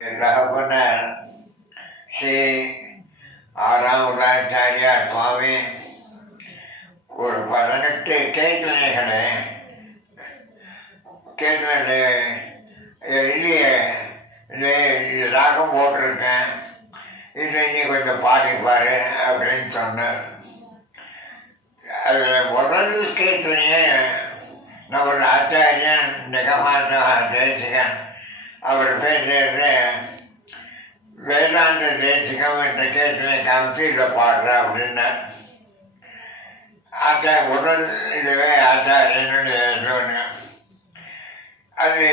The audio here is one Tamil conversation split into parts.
தகப்பனார் ஸ்ரீ ஆறாவதாச்சாரியார் சுவாமி ஒரு 18 கீர்த்தனைகளை எழுதிய ராகம் போட்டிருக்கேன், இதை நீ கொஞ்சம் பாடிப்பாரு அப்படின்னு சொன்னார். அதில் முதல் கீர்த்தனையை நம்ம ஆச்சாரியன் நிகமாத்த தேசிகன் அவர் பேசுகிற வேதாந்த தேசிகம் என்ற கீர்த்தனை காமிச்சு இதை பாடுற அப்படின்னா முதல் இதுவே ஆச்சாரியனுடைய சொன்ன அது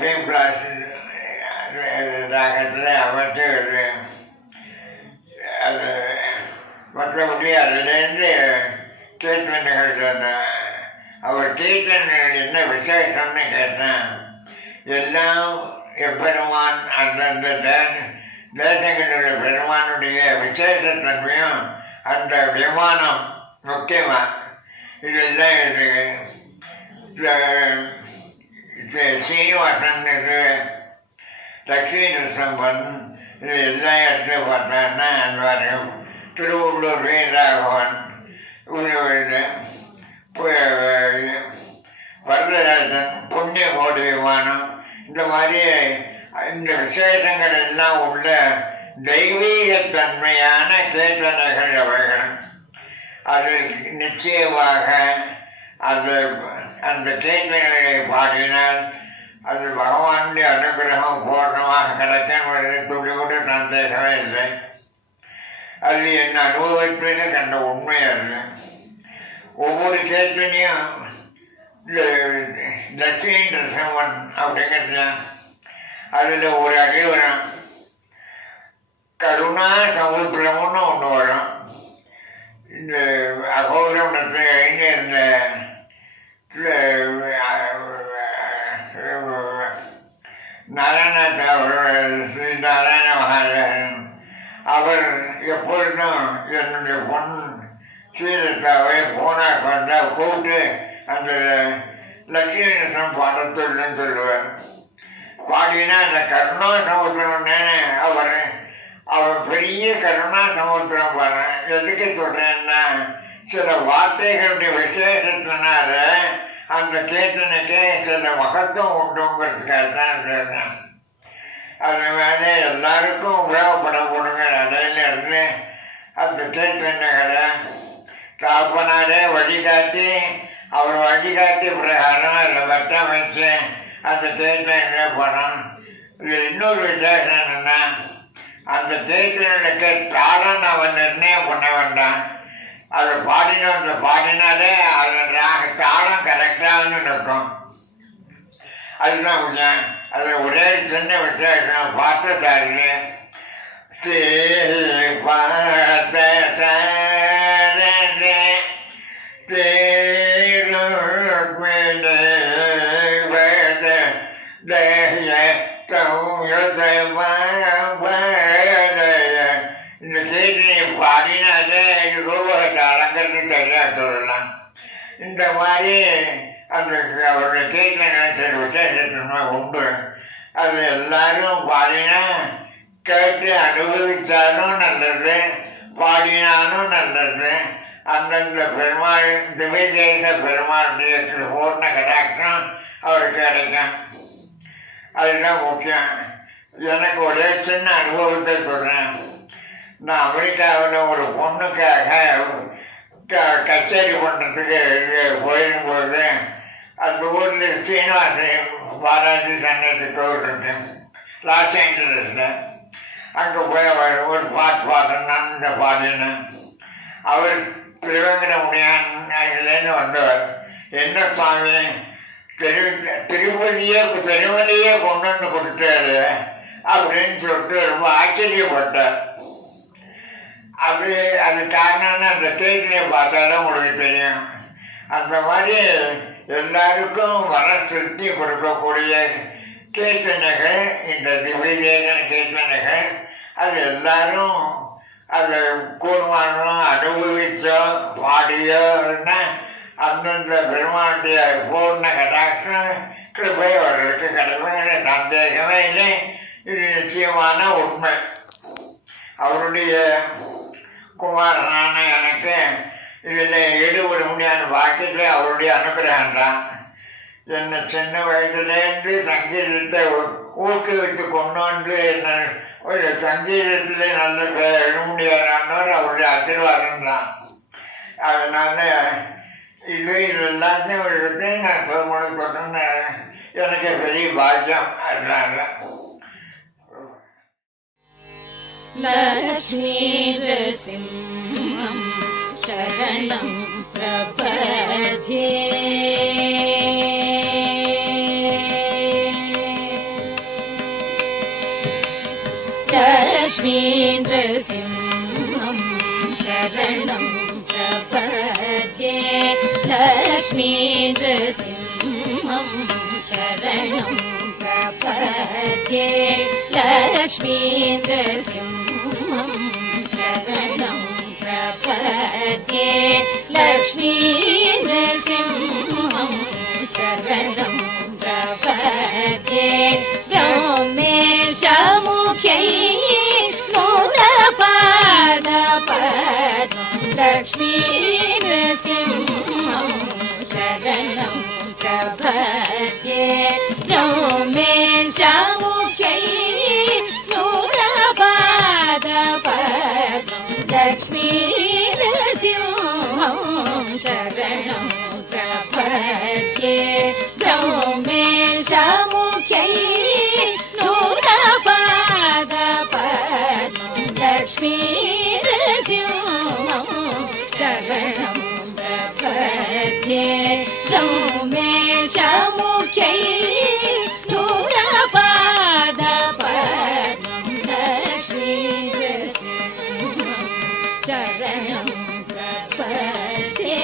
பீம் கிளாஸ் ராகத்தில் அமைச்சு அது மற்றபடி அதுலேருந்து கீர்த்தனைகள் சொன்னேன். அவர் கீர்த்தனைகள் என்ன விசேஷம்னு கேட்டேன். எல்லாம் எப்பெருமான் அந்தந்த தேசங்களுடைய பெருமானுடைய விசேஷத்தன்மையும் அந்த விமானம் முக்கியமாக இதெல்லாம் சீனிவாசன் இது லக்ஷ்மி நரசிம்மன் இது எல்லா இடத்துலையும் பார்த்தான்னா அந்த திருவள்ளூர் வீரராகவன் வரதராஜன் புண்ணிய கோடி விமானம் இந்த மாதிரி இந்த விசேஷங்கள் எல்லாம் உள்ள தெய்வீகத்தன்மையான கீர்த்தனைகள் அவைகள். அது நிச்சயமாக அந்த கீர்த்தனைகளை பாடினால் அது பகவானுடைய அனுகிரகம் பூர்ணமாக கிடைக்கும் துளி கூட சந்தேகமே இல்லை. அது என் அனுபவத்திற்கு கண்ட உண்மை அல்ல. ஒவ்வொரு கீர்த்தனையும் லட்சுமி நரசிம்மன் அப்படிங்கிறது அதில் ஒரு அடி வரும். கருணா சமுத்திரம்னு ஒன்று வரும். இந்த அகோரம் இந்த ஸ்ரீ நாராயண மகாராஜன் அவர் எப்பொழுதும் என்னுடைய பொன் சீரத்தாவை போனாக்கு வந்தால் கூப்பிட்டு அந்த லட்சுமி நரசிம்மன் பாடத்துள்ளன்னு சொல்லுவார். பாடினா அந்த கருணா சமுத்திரம் தானே அவர் பெரிய கருணா சமுத்திரம் பாடுறேன். எதுக்கு சொல்கிறேன்னா சில வார்த்தைகளுடைய விசேஷத்தினால அந்த கீர்த்தனைக்கு சில மகத்துவம் உண்டுங்கிறதுக்காக தான் சொல்கிறேன். அது வேலை எல்லாருக்கும் உபயோகப்படப்படுங்க. அடையில இருந்து அந்த கீர்த்தனைகளை காப்பனாரே வழிகாட்டி அவர் வழிகாட்டி பிரகாரம் அதில் வட்டம் வச்சு அந்த கீர்த்தனைகளை படம். இது இன்னொரு விசேஷம் என்னென்னா அந்த கீர்த்தனைகளுக்கு தாளம் அவன் நிர்ணயம் பண்ண வேண்டாம். அதை பாடினாலே அதில் தாளம் கரெக்டாக நிற்கும். அதுதான் விஷயம். அதில் ஒரே சின்ன விசேஷம் பார்த்தசாரிலே ஸ்ரீ இந்த கீர்த்தனையை பாடினாலே இது ரூபகத்தை அலங்கிறது சரியாக சொல்லலாம். இந்த மாதிரி அந்த அவருடைய கீர்த்தனைகளை சில விசேஷத்தன்மை உண்டு. அது எல்லாரும் பாடினா கேட்டு அனுபவித்தாலும் நல்லது, பாடினாலும் நல்லது. அந்தந்த பெருமாள் திவ்யதேச பெருமாளுடைய பூர்ண கடாட்சம் அவருக்கு கிடைக்கும். அதுதான் முக்கியம். எனக்கு ஒரே சின்ன அனுபவத்தை சொல்கிறேன். நான் அமெரிக்காவில் ஒரு பொண்ணுக்காக கச்சேரி பண்ணுறதுக்கு போயிருக்கும்போது அந்த ஊரில் சீனிவாசன் பாலாஜி சங்கத்து கோவில் இருக்கு லாஸ் ஏஞ்சலஸில். அங்கே போய் ஒரு பாட்டு பாடுறேன். இந்த பாடினேன். அவர் திருவங்கட முடியாதுலேருந்து வந்தவர். என்ன சுவாமி திருமலையே கொண்டு வந்து கொடுத்தாரு அப்படின்னு சொல்லிட்டு ரொம்ப ஆச்சரியப்பட்டார். அது காரணம்னு அந்த கீர்த்தனையை பார்த்தாலும் உங்களுக்கு தெரியும். அந்த மாதிரி எல்லாருக்கும் மனசிருப்தி கொடுக்கக்கூடிய கீர்த்தனைகள் இந்த திவ்யதேச கீர்த்தனைகள். அது எல்லாரும் அதை கூடுமானோ அனுபவிச்சோ பாடியோன்னா அந்தந்த பெருமானுடைய பூர்ண கடாட்சம் கிருபை அவர்களுக்கு கிடைக்கும். சந்தேகமே இல்லை. இது நிச்சயமான உண்மை. அவருடைய குமாரனான எனக்கு இதில் ஈடுபட முடியாத பாக்கியத்தில் அவருடைய அனுகிரகம் தான். என்னை சின்ன வயசுலேருந்து சங்கீதத்தை ஊக்குவித்து கொண்டு வந்து என்னை ஒரு சங்கீதத்தில் நல்ல எழுத முடியாதவர் அவருடைய ஆசீர்வாதம் தான். அதனால் இது எல்லாத்தையும் எடுத்து நான் திருமணம் சொல்லணும்னு எனக்கு பெரிய பாக்கியம். அதனால லக்ஷ்மீ நரசிம்மம் சரணம் பிரபத்யே. லக்ஷ்மீ நரசிம்மம் சரணம் பிரபத்யே. லக்ஷ்மீ நரசிம்மம் சரணம் பிரபத்யே. லக்ஷ்மீ நரசிம்மம் சரணம் பிரபத்யே. லக்ஷ்மீ நரசிம்மம் சரணம் பிரபத்யே. பிரம்மேஷமுಖ್ಯೈ மூலபாதபத்மம். லக்ஷ்மீ நரசிம்மம் சரணம் பிரபத்யே. பிரம்மேஷமுಖ್ಯೈ மூலபாதபத்மம். லக்ஷ்மீ நரசிம்மம் சரணம் பிரபத்யே. பிரம்மேஷமுಖ್ಯೈ மூலபாதபத்மம். லக்ஷ்மீ நரசிம்மம் சரணம் பிரபத்யே. பிரம்மேஷமுಖ್ಯೈ மூலபாதபத்மம். லக்ஷ்மீ நரசிம்மம் சரணம் பிரபத்யே.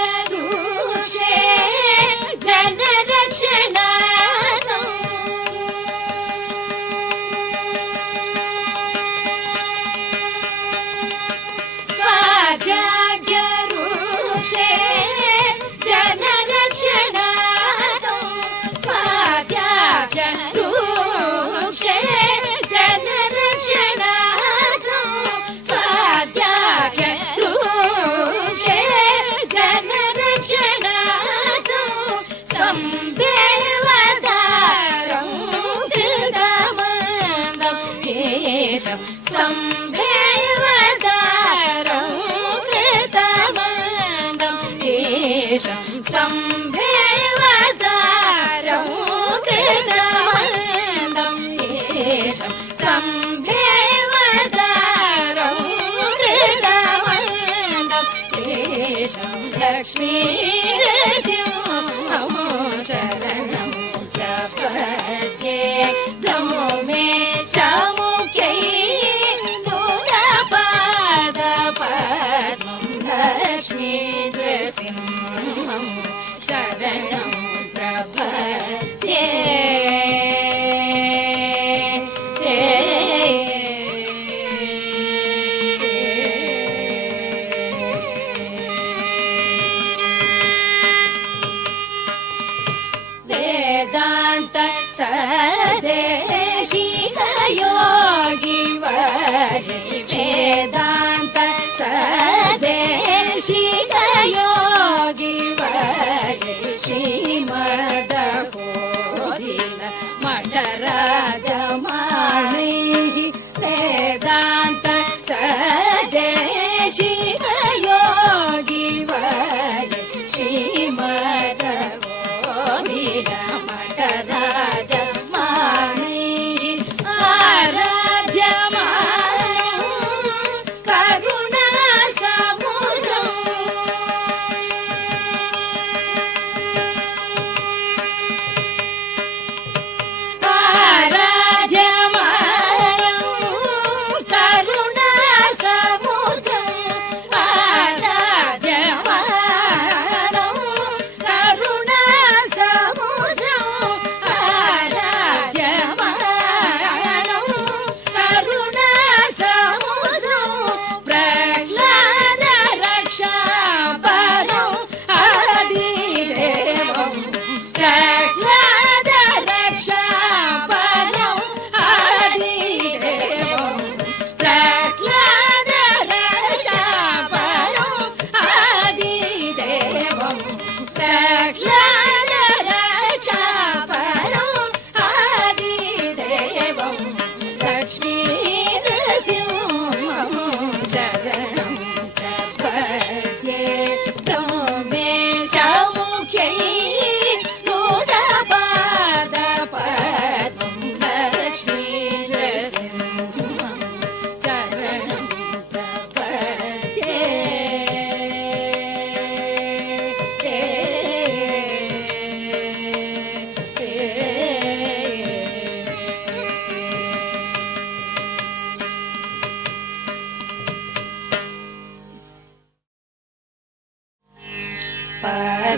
ಸ್ವಾಧ್ಯಾಯರುಷೇ ಜನರಕ್ಷಣಾನಂ. ಸ್ವಾಧ್ಯಾಯರುಷೇ ಜನರಕ್ಷಣಾನಂ. ಸ್ವಾಧ್ಯಾಯರುಷೇ ಜನರಕ್ಷಣಾನಂ. ಸ್ವಾಧ್ಯಾಯರುಷೇ ಜನರಕ್ಷಣಾನಂ. ಸಂಭೇವತಾರಂ ಕೃತಮಂದಂ ಕೇಶಂ. ಸಂಭೇವತಾರಂ ಕೃತಮಂದಂ ಕೇಶಂ. ಸಂಭೇವತಾರಂ ಕೃತಮಂದಂ ಕೇಶಂ. ಸಂಭೇವತಾರಂ ಕೃತಮಂದಂ ಕೇಶಂ. ಲಕ್ಷ್ಮೀ ನರಸಿಂಹಂ ಶರಣಂ ಪ್ರಪದ್ಯೆ. ಬ್ರಹ್ಮೇಶಮುಖ್ಯೈ ಮೂಲಪಾದಪದ್ಮಂ. ಲಕ್ಷ್ಮೀ ನರಸಿಂಹಂ ಶರಣಂ ಪ್ರಪದ್ಯೆ.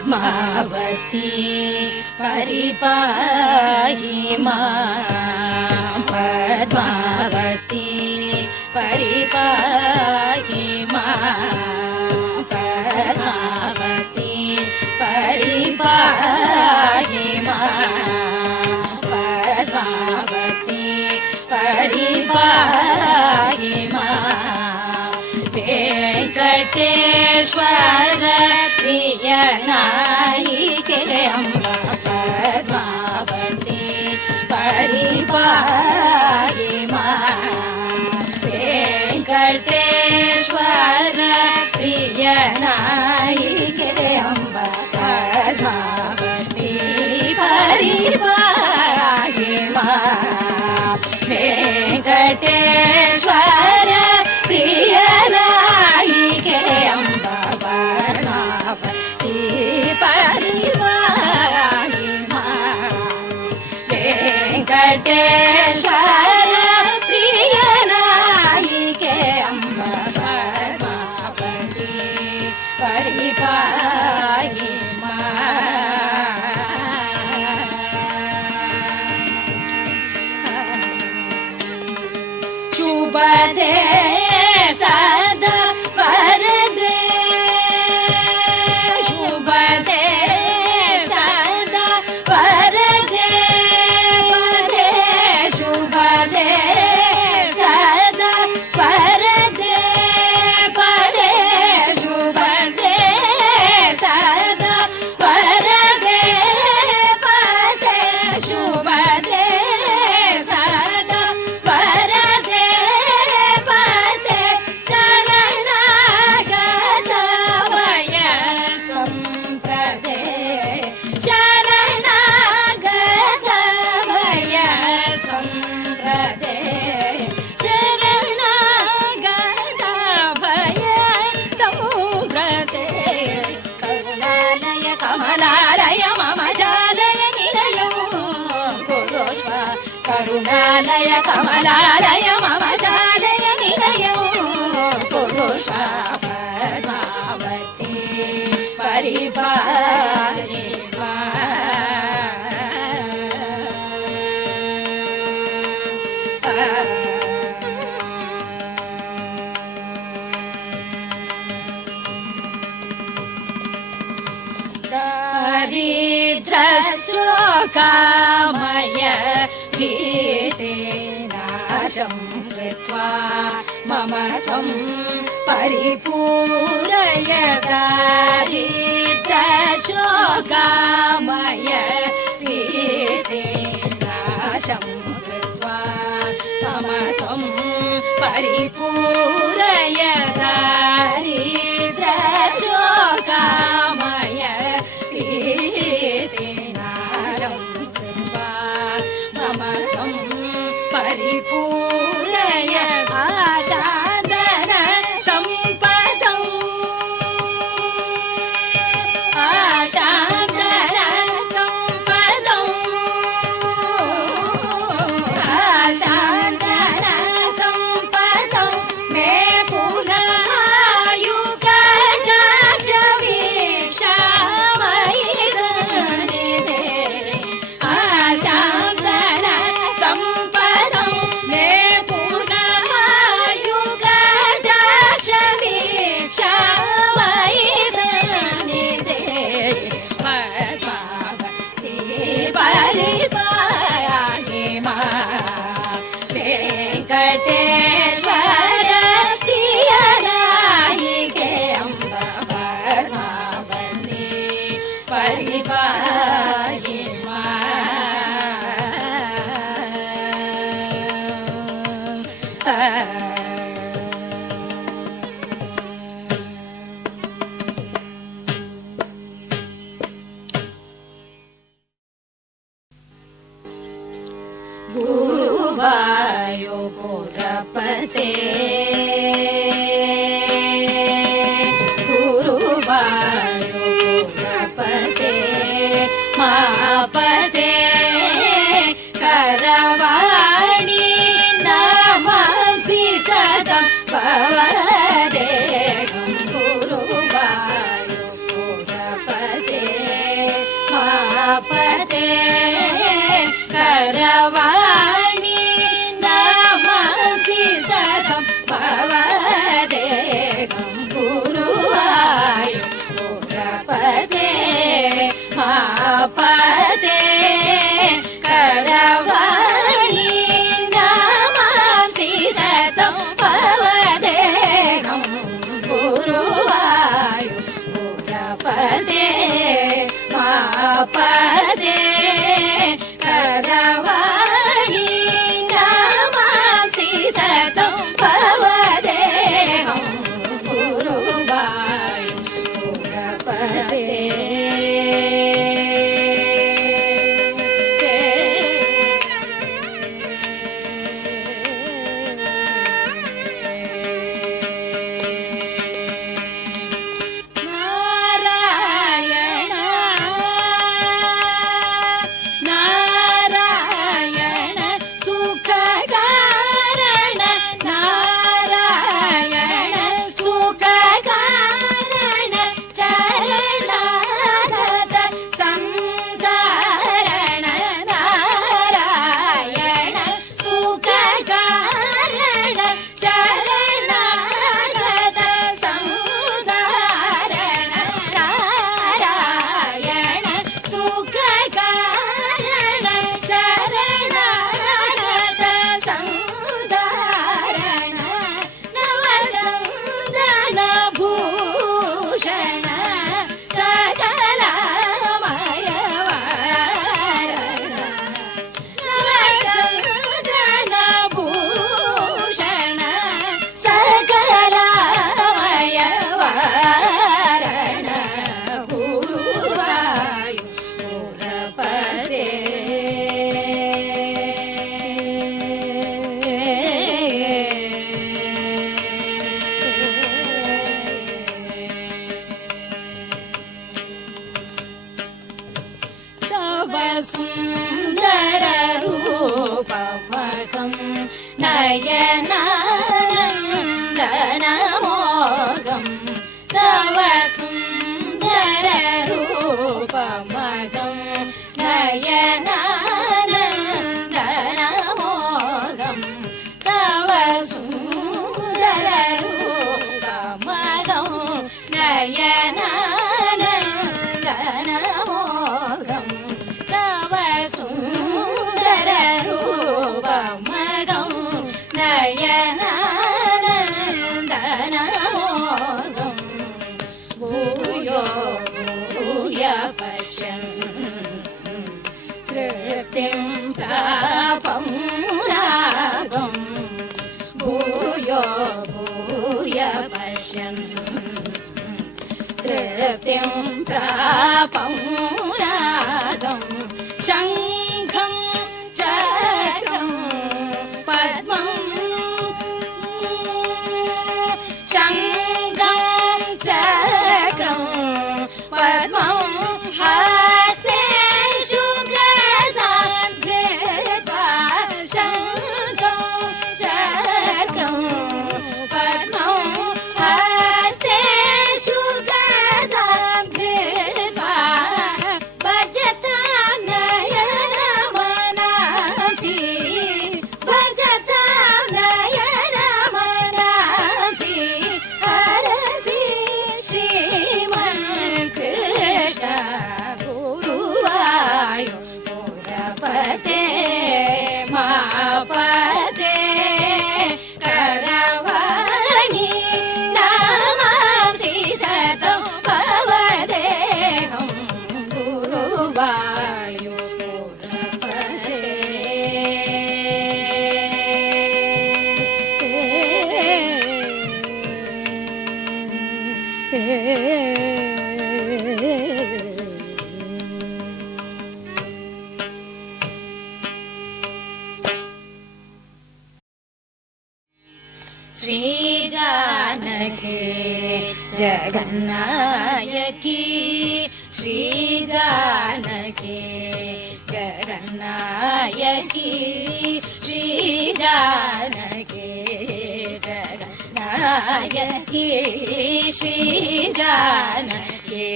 पद्मावती परिपाहि मां पद्मावती परिपाहि मां पद्मावती परिपाहि मां पद्मावती परिपाहि मां वेंकटेश्वर प्रियनायिके अम्बा पद्मावती परिपाहि मां वेंकटेश्वर प्रियनायिके अम्बा पद्मावती परिपाहि मां वेंकटेश्वर प्रियनायिके अम्बा पद्मावती परिपाहि मां वेंकटेश्वर प्रियनायिके अम्बा पद्मावती परिपाहि शुभदे सदा वरदे शुभदे सदा वरदे पदे शुभदे सदा वरदे पदे शुभदे सदा वरदे पदे शुभदे सदा वरदे पदे शरणागत वय संप्रदे शरणागत वय संप्रदे शरणागत वय संप्रदे करुणालय कमलालय मम जालय निलयो कुरुष्व करुणालय कमलालय मम जालय निलयो कुरुष्व पद्मावती परिपाहि दारिद्र्यशोकामय भीते नाशं कृत्वा मम त्वं परिपूरय दारिद्र्यशोकामय भीते नाशं कृत्वा मम त्वं परिपूरय दारिद्र्यशोकामय भीते नाशं कृत्वा मम त्वं परिपूरय आशादन सम्पदं आशादन सम्पदं आशादन सम्पदं मे पुनः युगकटाक्षवीक्षामयि सन्निधे आशादन सम्पदं मे पुनः युगकटाक्षवीक्षामयि सन्निधे पद्मावती परिपाहि मां वेंकटेश्वर प्रियनायिके अम्बा पद्मावती परिपाहि गुरुवायुपुरपते गुरुवायुपुरपते मापते करवाणी नमसि नयनानन्दनमोघं तव सुन्दररूपमगं नयनानन्दनमोघं तव सुन्दररूपमगं नयनानन्दनमोघं तव सुन्दररूपमगं नयनानन्दनमोघं भूयो भूय पश्यन् तृप्तिं प्रापं रागं भूयो भूय पश्यन् तृप्तिं प्रापं रागं शङ्खं चक्रं पद्मं शङ्खं चक्रं पद्मं हस्तेषु गदां धृत्वा शङ्खं चक्रं पद्मं हस्तेषु गदां धृत्वा भजतां नयनमनांसि भजतां नयनमनांसि हरसि श्रीमन्कृष्ण गुरुवायुरपते मापते करवाणि नमांसि सतं भवदेहं गुरुवायुरपते श्रीजानकी जगन्नायकी श्रीजानकी जगन्नायकी श्रीजानकी जगन्नायकी श्रीजानकी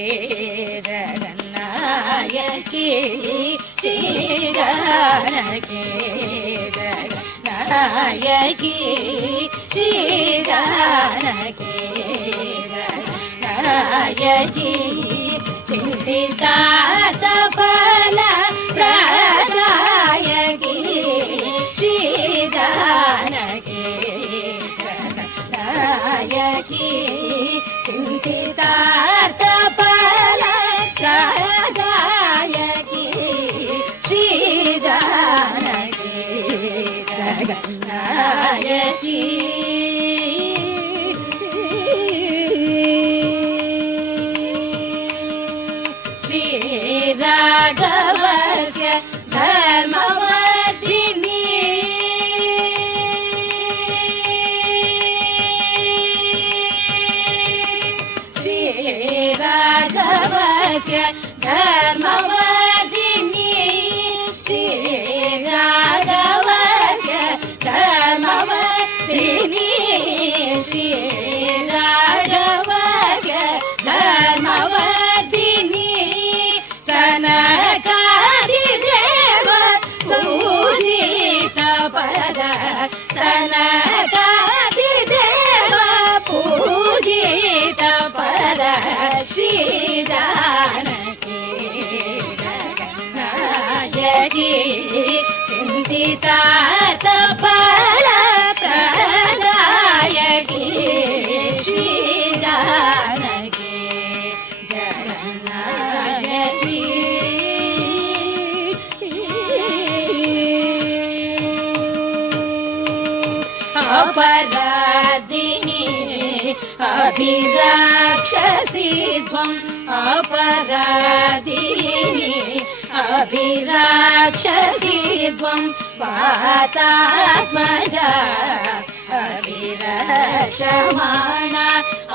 जगन्नायकी श्रीजानकी जगन्नायकी श्रीजानकी जगन्नायकी चिन्तितार्थफल प्रदायकी श्रीजानकी जगन्नायकी चिन्तितार्थफल प्रदायकी श्रीजानकी जगन्नायकी श्रीराघवस्य धर्मवर्धिनी श्रीराघवस्य धर्मवर्धिनी श्रीराघवस्य धर्मवर्धिनी श्रीराघवस्य धर्मवर्धिनी सनकादिदेव पूजितपद सनकादिदेव पूजितपद श्रीजानकी जगन्नायकी चिन्तितार्थफल प्रदायकी श्रीजानकी जगन्नायकी अपराधिनी अभिराक्षसी त्वम् अपराधिनी अभिराक्षसी त्वम् पातात्मजा अभिरक्षमाणा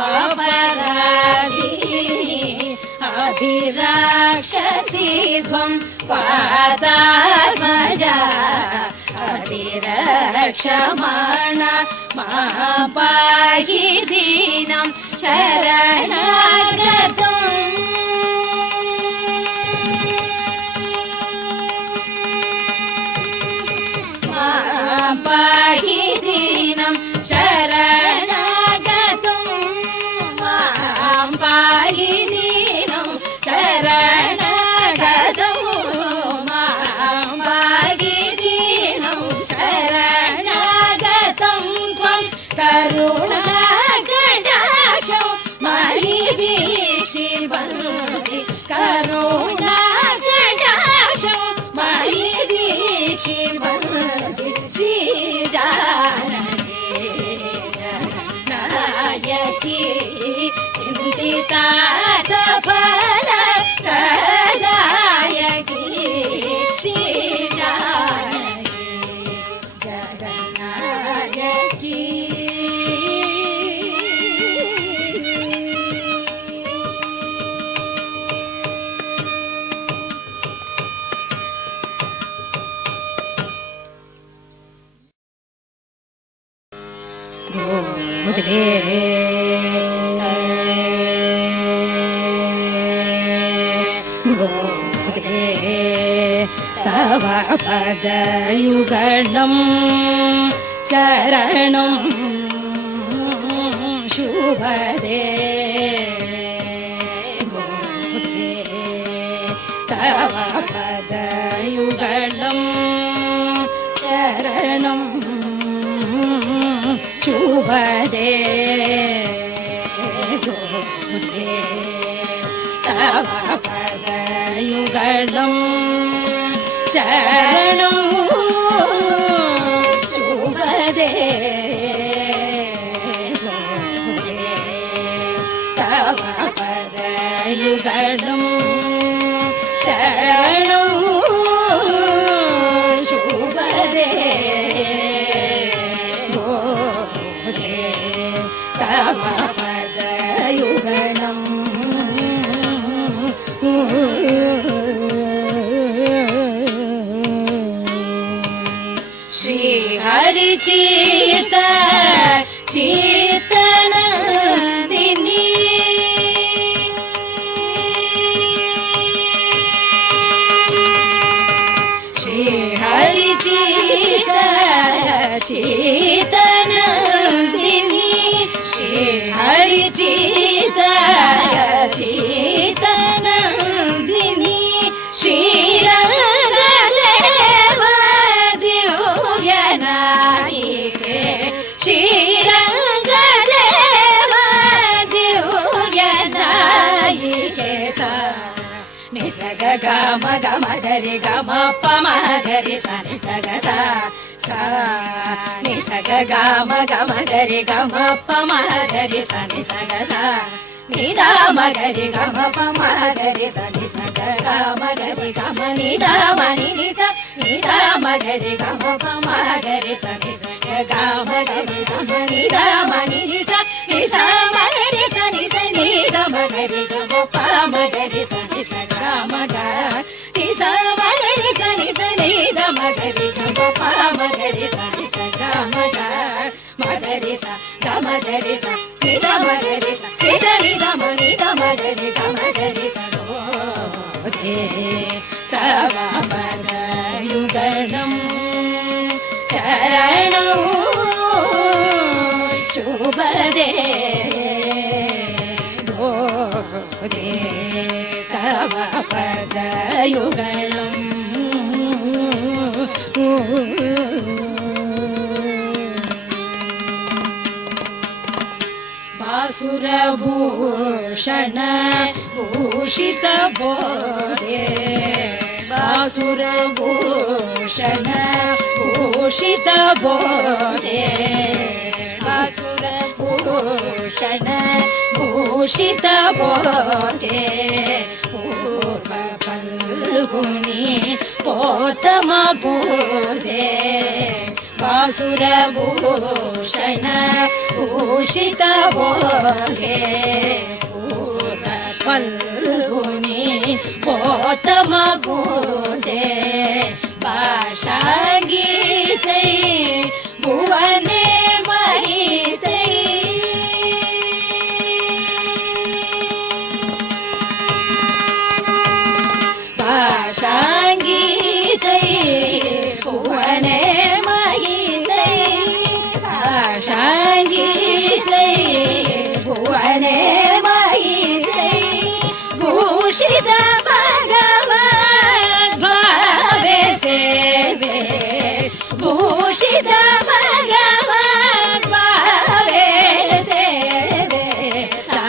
अपराधिनी अभिराक्षसी त्वम् पातात्मजा परिरक्षमाण मा पाहि दीनं शरणागतम् मा पाहि दीनं शरणागतम् मा पाहि दीनं शरणागतम् मा पाहि दीनं शरणागतं त्वं करुणाकटाक्षं मयि करुणाकटाक्षं मयि श्रीजानकी नायकी चिन्तितार्थफल प्रदायकी श्रीजानकी जगन्नायकी गोधे गोधे तव पदयुगलं शरणं शुभदे गोधे तव पदयुगलं शरणं शुभदे गोधे तव पदयुगलं शरणं शुभदे गोधे तव पदयुगलं शरणं शुभदे तव पदयुगलं श्रीहरिचित चित्तनन्दिनी श्रीहरिचित चित्तनन्दिनी हरिचित चित्तनन्दिनी श्रीरङ्गदेव दिव्यनायिके श्रीरङ्गदेव दिव्यनायिके सा निसग गम गम गरि गम पम गरि सा निसग सा निसग गम गम गरि गम पम गरि सा निसग सा निदा मगरि गम पम गरि सा निसग गम गरि गम निदा मनि निसा निदा मगरि गम पम गरि सा निसग गम गरि गम निदा मनि निसा निसा मगरि सा निसा निदा मगरि गम पम गरि सा निसग गम गरि सा मगरि सा निसा निदा मगरि गम पम गरि सा मगरि सा गमगरि सा निदा मगरि सा निदा निदा निदा मगरि गमगरि सा गोधे तव पदयुगलं शरणं शुभदे गोधे तव पदयुगलं बासुरभूषण भूषित बोधे बासुरभूषण भूषित बोधे बासुरभूषण भूषित बोधे पूर्व फल्गुनी पोतम बोधे बासुरभूषण भूषित बोधे पूर्व फल्गुनी पोतम बोधे भाषा गीते शाङ्गीत्यै भुवने महित्यै भूषित भगवद्भावे सेवे भूषित भगवद्भावे सेवे सा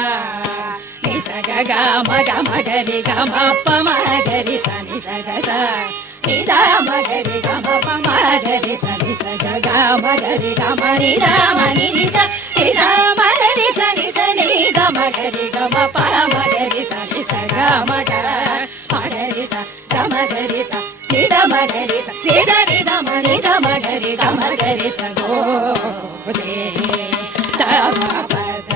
नि स ग ग म ग म ग रि ग म प म ग रि स नि स ग स नि द म ग रि ग म प म ग रि स नि स ग ग म ग रि ग म नि द म नि नि स नि स म ग रि स नि स नि द म ग रि ग म प म ग रि स नि स ग म ग रि स ग म ग रि स नि द म ग रि स नि द नि द म नि द म ग रि ग म ग रि स गो दे तव पद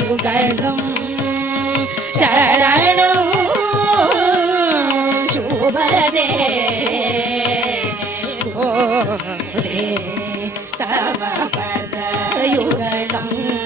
युगलम् शरणं शुभदे गोदे तव पद युगलम्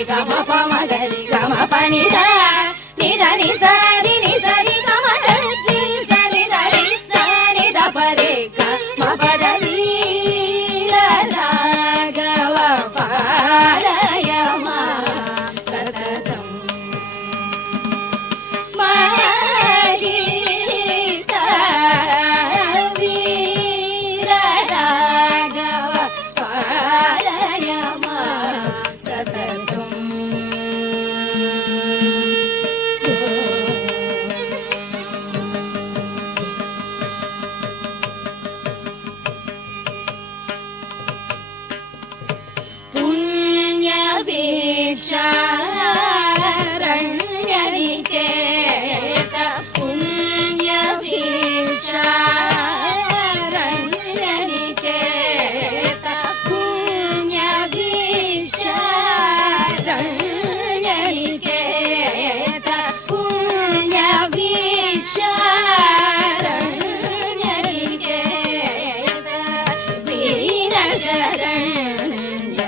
ri ga ma pa ma ga ri ga ma pa ni da ni sa ri ga ma ga ri sa ni da pa re ga ma pa da ri ra raghava paraya ma satatam mahita veera raghava paraya ma satatam पुण्यवीक्षारण्यनिकेत पुण्यवीक्षारण्यनिकेत पुण्यवीक्षारण्यनिकेत पुण्यवीक्षारण्यनिकेत दीनशरण्य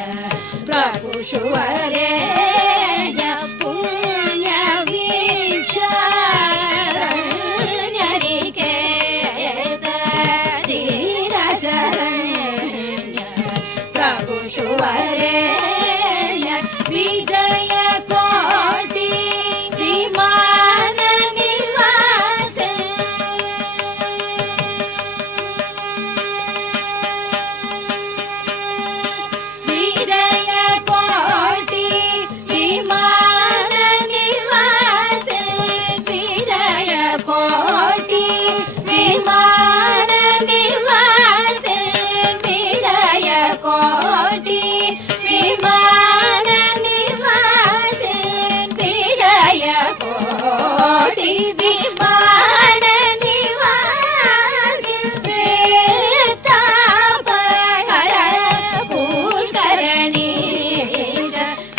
प्रभु शुवरेय पुण्यवीक्षारण्यनिकेत दीनशरण्य प्रभु शुवरेय विजय कोटि विमान निवास विजय कोटि विमान निवास विजय कोटि विमान निवास विजय कोटि विमान निवास विजय कोटि विमान निवास प्रेतापहर पुष्करणीश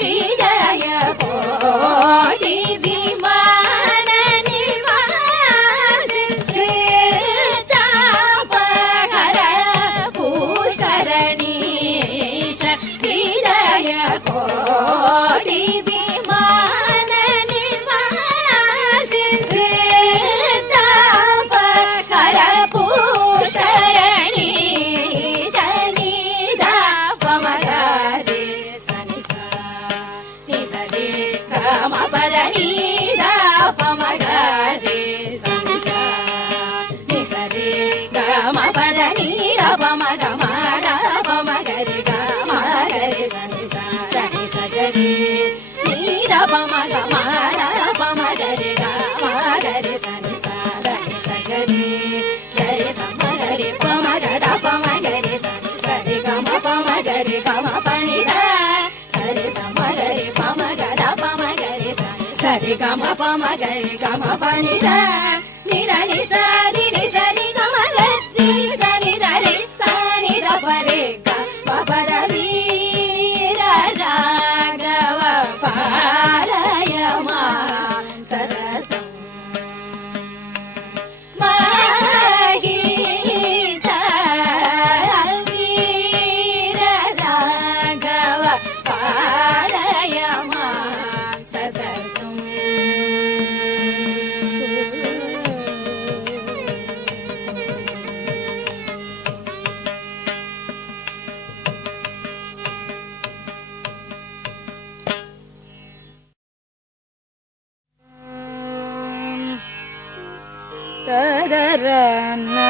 विजय कोटि विमान निवास प्रेतापहर पुष्करणीश विजय कोटि विमान निवास प्रेतापहर पुष्करणीश निधापमगारे सनि सा नि सा रे ग म प द नि धा प म ग रे सनि सा नि सा रे ग म प द नि ध प म ग म ध प म ग रे ग म ग रे सनि सा ध नि सा ग रे नि ध प म ग म ध प म ग रे ग म ग रे सनि सा ध नि सा ग रे स म ग रे प म ग ध प म ग रे सनि सा रे ग म प म ग रे ग म प नि ध रे स म ग रे प म ग ध प म ग रे सनि सा रे ग म प म ग रे ग म प नि ध नि ध नि सा रि ग म ग रि सा नि ध रे सा नि ध प रे ग म प द रि रा राघव पारय मा सततम् महिता वीर राघव पारय मा सततम् ತದರನ na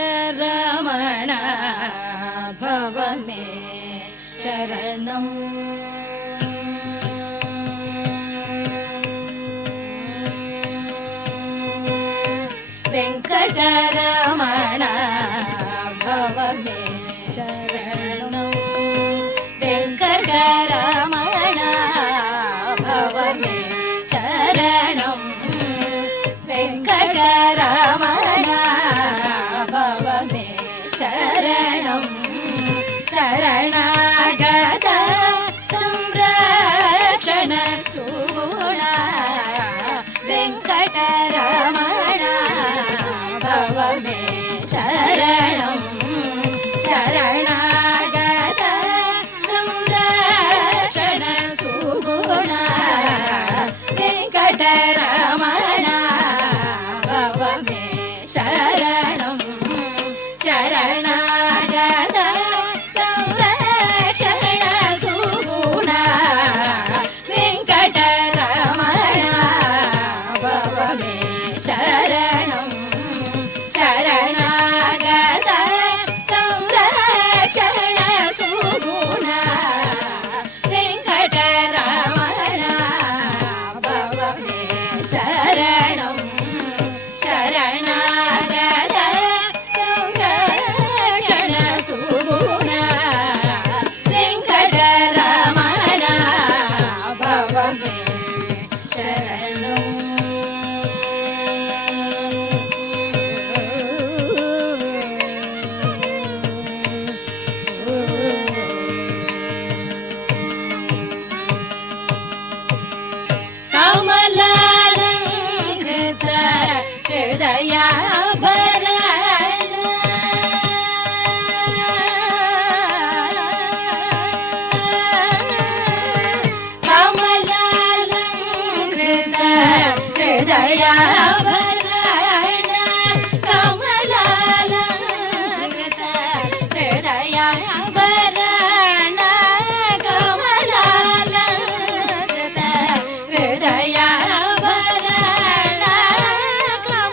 వెంకటరమణ భవమే శరణం వెంకటరమణ భవమే శరణం వెంకటరమణ భవమే శరణం వెంకటరమణ భవమే శరణం శరణాగత సంరక్షణ సుగుణ వెంకటరమణ భవమే శరణం శరణాగత సంరక్షణ సుగుణ వెంకటరమణ భవమే శరణం శరణాగత సంరక్షణ సుగుణ వెంకటరమణ భవమే శరణం శరణాగత సంరక్షణ సుగుణ వెంకటరమణ భవమే శరణం శరణాగత సంరక్షణ సుగుణ వెంకటరమణ భవమే శరణం కమలాలంకృత హృదయాభరణ కమలాలంకృత హృదయాభరణ కమలాలంకృత హృదయాభరణ కమలాలంకృత హృదయాభరణ కమలాలంకృత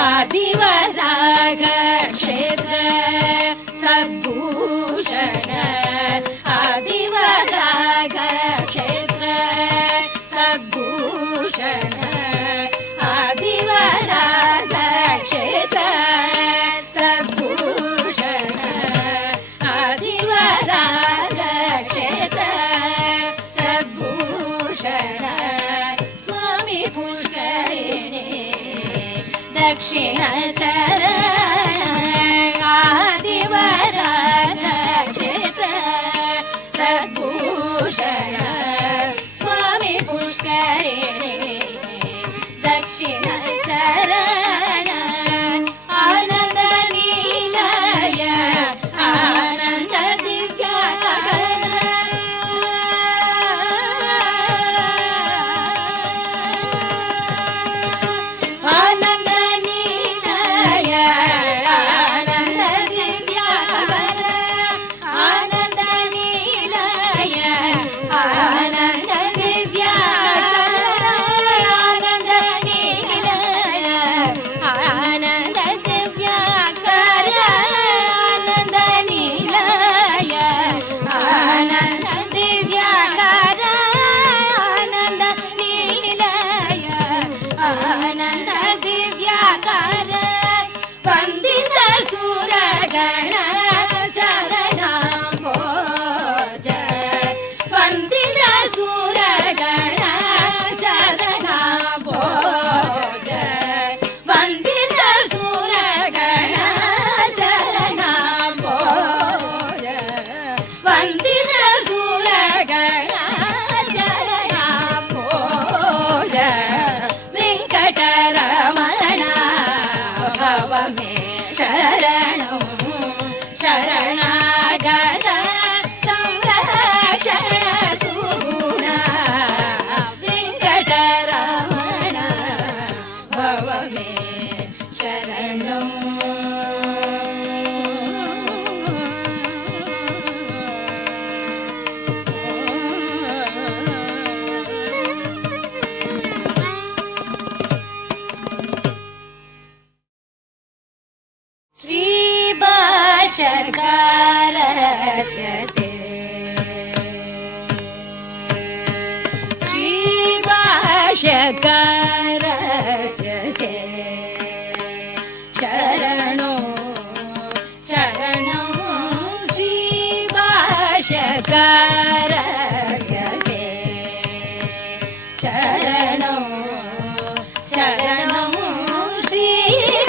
आदिवराग क्षेत्र सद्भूषण आदिवराग क्षेत्र सद्भूषण आदिवराग क्षेत्र सद्भूषण आदिवराग क्षेत्र सद्भूषण स्वामी पुष्करिणी दक्षिण चरण आदिवराग क्षेत्र सद्भूषण स्वामी पुष्करिणी दक्षिण चरण आनंद नीलय आनंद दिव्याकर आनंद नीलय आनंद दिव्याकर आनंद नीलय आनंद दिव्याकर आनंद नीलय आनंद दिव्याकर आनंद नीलय आनंद दिव्याकर आनंद नीलय आनंद दिव्याकर वंदित सुरगण चरणाम्भोज वंदित सुरगण चरणाम्भोज वंदित सुरगण चरणाम्भोज वंदित सुरगण चरणाम्भोज वेंकटरमण भव मे शरणं शरणागत संरक्षण सुगुण वेंकटरमण भव मे शरणं श्रीभाष्यकारस्य ते श्रीभाष्यकारस्य ते शरणो शरणं श्रीभाष्यकारस्य ते शरणो शरणं श्रीभाष्यकारस्य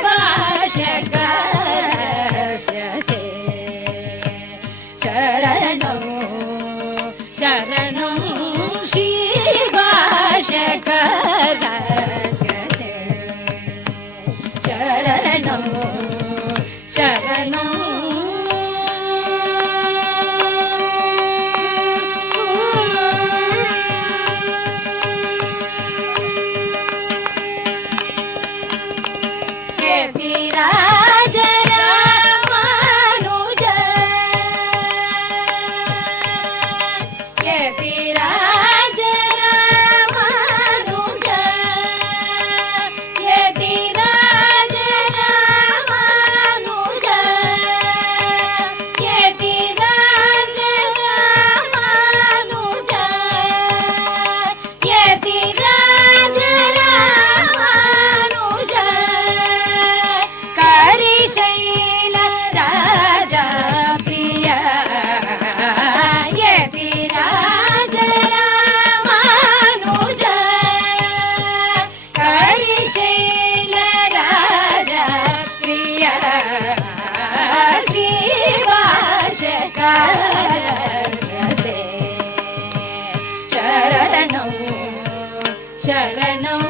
ते शरणं शरणं श्रीभाष्यकारस्य ते शरणं शरणं कीर्तिराज रामानुज कीर्तिराज रामानुज कीर्तिराज रामानुज कीर्तिराज रामानुज कीर्तिराज रामानुज करिशैल राजा प्रिय यतिराज रामानुज करिशैल राजा प्रिय श्रीभाष्यकारस्य ते शरणं शरणं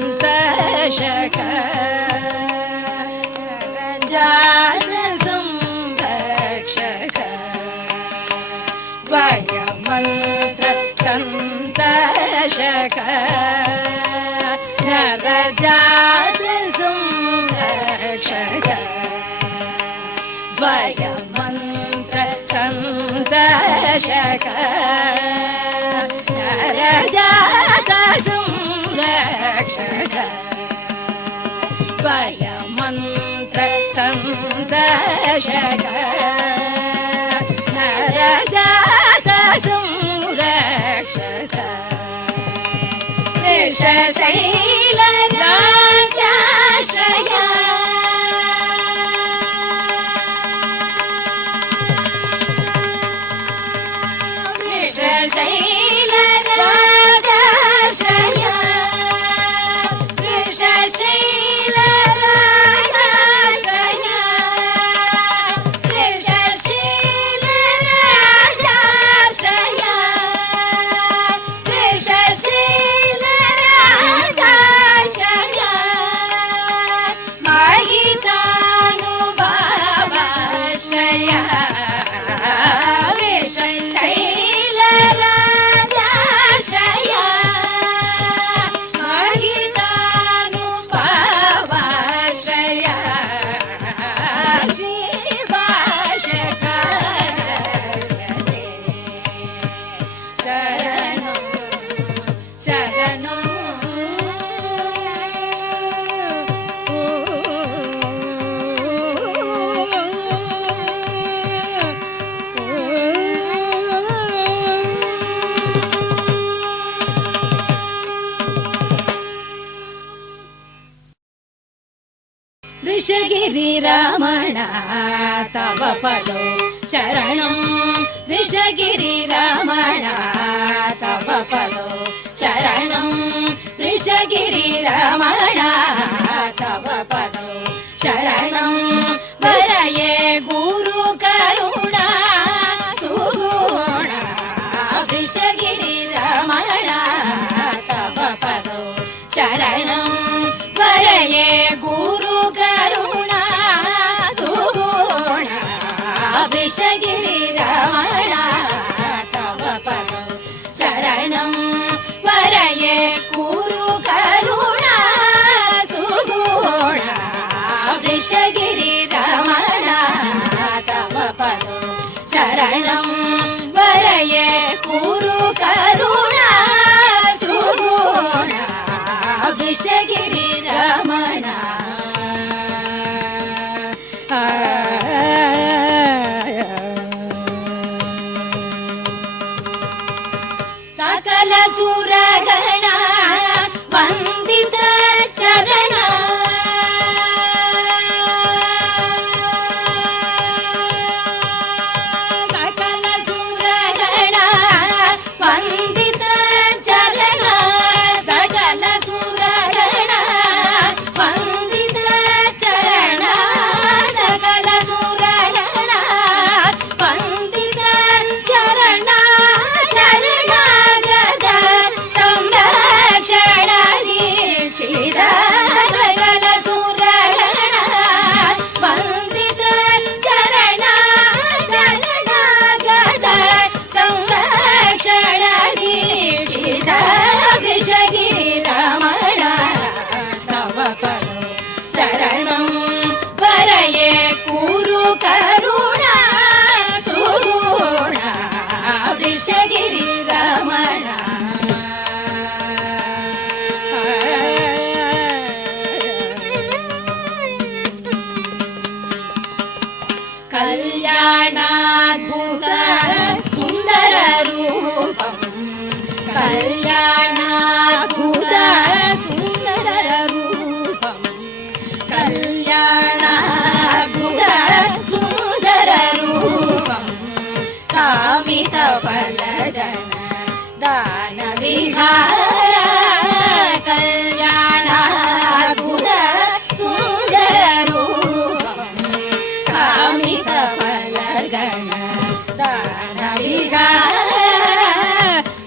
संतशक जान संरक्षक वयमन्त्र संतशक नरजात संरक्षक वयमन्त्र सन्दर्शक नरजात संरक्षक वयमन्त्र सन्दर्शक नरजात संरक्षक वृषशैलराजाश्रय वृषशैलराजाश्रय वृषशैलराजाश्रय वृषशैलराजाश्रय वृषशैलराजाश्रय महितानुभावाश्रय वृषशैलराजाश्रय महितानुभावाश्रय श्रीभाष्यकारस्य ते शरणं शरणं ऋषगिरिरमण तव पदो शरणं ऋषगिरिरमण तव पदो शरणं ऋषगिरिरमण तव पदो शरणं वरये गुरु करुणा सुगुणा ऋषगिरिरमण तव पदो शरणं वरये गुरु करुणा सुगुणा ऋषगिरिरमण तव पदो शरणं वरये गुरु करुणा सुगुणा ऋषगिरिरमण तव पदो शरणं वरये गुरु करुणा सुगुणा ऋषगिरिरमण सकल सुरगण वन्दित चरण सकल सुरगण वन्दित चरण सकल सुरगण वन्दित चरण सकल सुरगण वन्दित चरण शरणागत संरक्षण दीक्षित सकल सुरगण वन्दित चरण शरणागत संरक्षण दीक्षित ऋषगिरिरमण तव पदो शरणं वरये गुरु करुणा सुगुणा ऋषगिरिरमण कल्याणाद्भुत सुन्दर रूपं कल्याणाद्भुत सुन्दर रूपं कल्याणाद्भुत सुन्दर रूपं कामितफलगण दानविहार कल्याणाद्भुत सुन्दर रूपं कामितफलगण दानविहार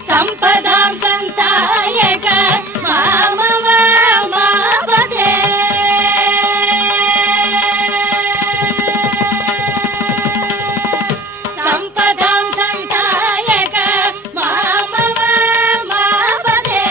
सम्पदां सन्तायक मामव मापते सम्पदां सन्तायक मामव मापते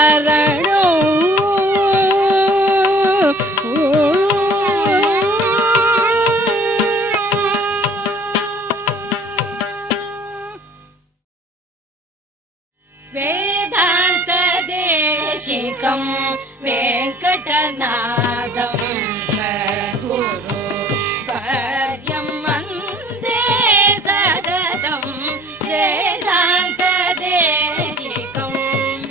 ಶರಣು ವೇದಾಂತ ದೇಶಿಕಂ ವೆಂಕಟನಾದಂ ಸದ್ಗುರು ಪರ್ಯಂ ವಂದೇ ಸತತಂ ವೇದಾಂತ ದೇಶಿಕಂ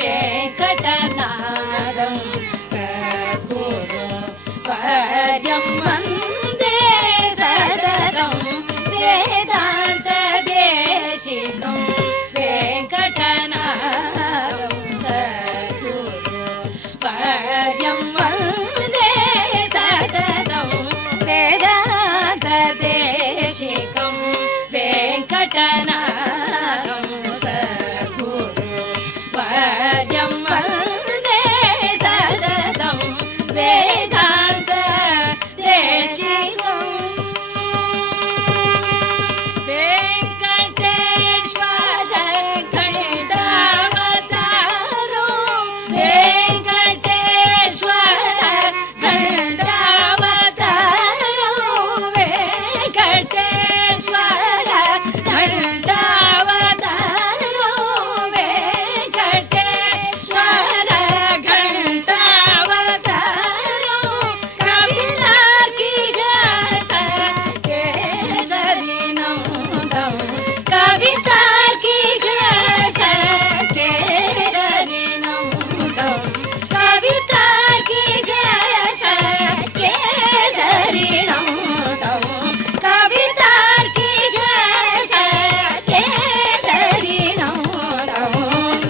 ವೆಂಕಟನಾದಂ ಸದ್ಗುರು ಪರ್ಯಂ ವಂದೇ ಸತತಂ ವೇದಾಂತ ದೇಶಿಕಂ ವೆಂಕಟನಾದಂ ಸದ್ಗುರು ಪರ್ಯಂ ವಂದೇ ಸತತಂ ವೇದಾಂತ ದೇಶಿಕಂ ವೆಂಕಟನಾದಂ ಸದ್ಗುರು ಪರ್ಯಂ ವಂದೇ ಸತತಂ ವೇದಾಂತ ದೇಶಿಕಂ ವೆಂಕಟೇಶ್ವರ ಗಂಡಾವತಾರೋ ವೆಂಕಟೇಶ್ವರ ಗಂಡಾವತಾರೋ ವೆಂಕಟೇಶ್ವರ ಗಂಡಾವತಾರೋ ವೆಂಕಟೇಶ್ವರ ಗಂಡಾವತಾರೋ ಕವಿಲಾಕಿಗ ಕೇಸರಿ ನಂದಂ ಕವಿತಾಕಿಗ ಕೇಸರಿ ನಂದಂ ಕವಿತಾಕಿಗ ಕೇಸರಿ ನಂದಂ ಕವಿತಾಕಿಗ ಕೇಸರಿ ನಂದಂ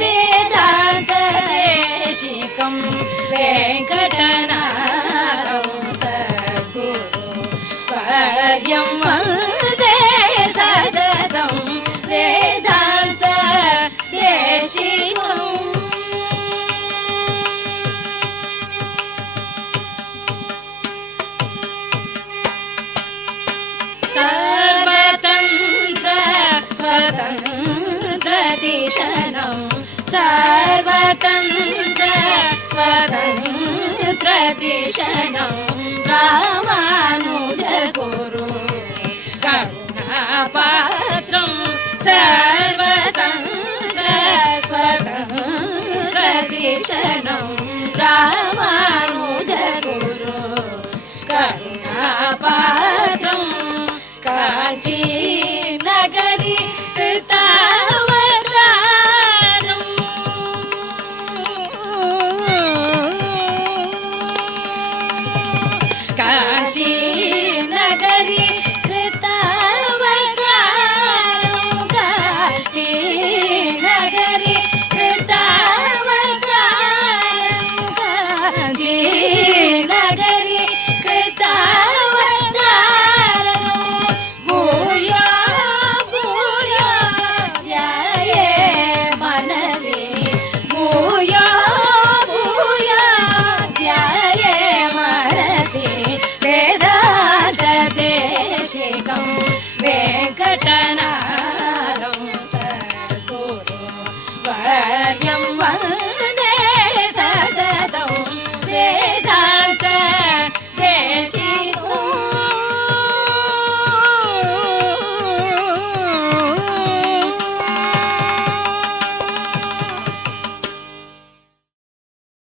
ವೇದಾಂತ ದೇಶಿಕಂ ವೆಂಕಟನಾದಂ ಸದ್ಗುರು ಪರ್ಯಂ ವಂದೇ ಸತತಂ ವೇದಾಂತ ದೇಶಿಕಂ ಸರ್ವತಂತ್ರ ಸ್ವತಂತ್ರ ದಿಶನಂ ಸರ್ವತಂತ್ರ ಸ್ವತಂತ್ರ ದಿಶನಂ ರಾಮಾನುಜ ಗುರು ಕರುಣಾಪಾತ್ರಂ ಸರ್ವತಂತ್ರ ಸ್ವತಂತ್ರ ದಿಶನಂ ರಾಮಾನುಜ ಗುರು ಕರುಣಾಪಾತ್ರಂ